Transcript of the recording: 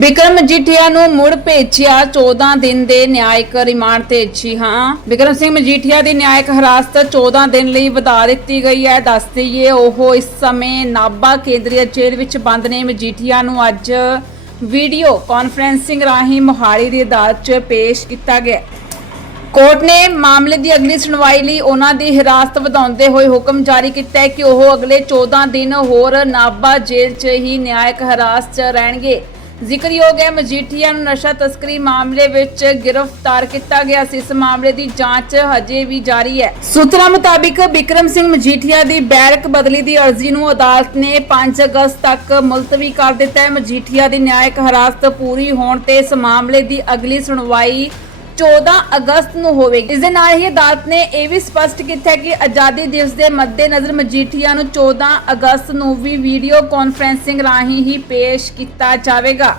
ਵਿਕਰਮ ਮਜੀਠੀਆ ਨੂੰ ਮੁੜ ਭੇਜਿਆ 14 ਦਿਨ ਦੇ ਨਿਆਇਕ ਰਿਮਾਂਡ ਤੇ ਜੀ ਹਾਂ। ਵਿਕਰਮ ਸਿੰਘ ਮਜੀਠੀਆ ਦੀ ਨਿਆਇਕ ਹਿਰਾਸਤ 14 ਦਿਨ ਲਈ ਵਧਾ ਦਿੱਤੀ ਗਈ ਹੈ। ਦੱਸ ਦਈਏ, ਉਹ ਇਸ ਸਮੇਂ ਨਾਭਾ ਕੇਂਦਰੀ ਜੇਲ੍ਹ ਵਿੱਚ ਬੰਦ ਨੇ। ਮਜੀਠੀਆ ਨੂੰ ਅੱਜ ਵੀਡੀਓ ਕਾਨਫਰੈਂਸਿੰਗ ਰਾਹੀਂ ਮੋਹਾਲੀ ਦੀ ਅਦਾਲਤ 'ਚ ਪੇਸ਼ ਕੀਤਾ ਗਿਆ। ਕੋਰਟ ਨੇ ਮਾਮਲੇ ਦੀ ਅਗਲੀ ਸੁਣਵਾਈ ਲਈ ਉਹਨਾਂ ਦੀ ਹਿਰਾਸਤ ਵਧਾਉਂਦੇ ਹੋਏ ਹੁਕਮ ਜਾਰੀ ਕੀਤਾ ਹੈ ਕਿ ਉਹ ਅਗਲੇ 14 ਦਿਨ ਹੋਰ ਨਾਭਾ ਜੇਲ੍ਹ 'ਚ ਹੀ ਨਿਆਇਕ ਹਿਰਾਸਤ 'ਚ ਰਹਿਣਗੇ। ਜ਼ਿਕਰਯੋਗ ਹੈ, ਮਜੀਠੀਆ ਨੂੰ ਨਸ਼ਾ ਤਸਕਰੀ ਮਾਮਲੇ ਵਿੱਚ ਗ੍ਰਿਫਤਾਰ ਕੀਤਾ ਗਿਆ ਸੀ। ਇਸ ਮਾਮਲੇ ਦੀ ਜਾਂਚ ਹਜੇ ਵੀ ਜਾਰੀ ਹੈ। ਸੂਤਰਾਂ ਮੁਤਾਬਿਕ ਬਿਕਰਮ ਸਿੰਘ ਮਜੀਠੀਆ ਦੀ ਬੈਰਕ ਬਦਲੀ ਦੀ ਅਰਜ਼ੀ ਨੂੰ ਅਦਾਲਤ ਨੇ 5 ਅਗਸਤ ਤੱਕ ਮੁਲਤਵੀ ਕਰ ਦਿੱਤਾ ਹੈ। ਮਜੀਠੀਆ ਦੀ ਨਿਆਇਕ ਹਰਾਸਤ ਪੂਰੀ ਹੋਣ ਤੇ ਇਸ ਮਾਮਲੇ ਦੀ ਅਗਲੀ ਸੁਣਵਾਈ 14 ਅਗਸਤ ਨੂੰ ਹੋਵੇਗੀ। ਇਸ ਦੇ ਨਾਲ ਹੀ ਅਦਾਲਤ ਨੇ ਇਹ ਵੀ ਸਪਸ਼ਟ ਕੀਤਾ ਕਿ ਆਜ਼ਾਦੀ ਦਿਵਸ ਦੇ ਮੱਦੇਨਜ਼ਰ ਮਜੀਠੀਆ ਨੂੰ 14 ਅਗਸਤ ਨੂੰ ਵੀ ਵੀਡੀਓ ਕਾਨਫਰੈਂਸਿੰਗ ਰਾਹੀਂ ਹੀ ਪੇਸ਼ ਕੀਤਾ ਜਾਵੇਗਾ।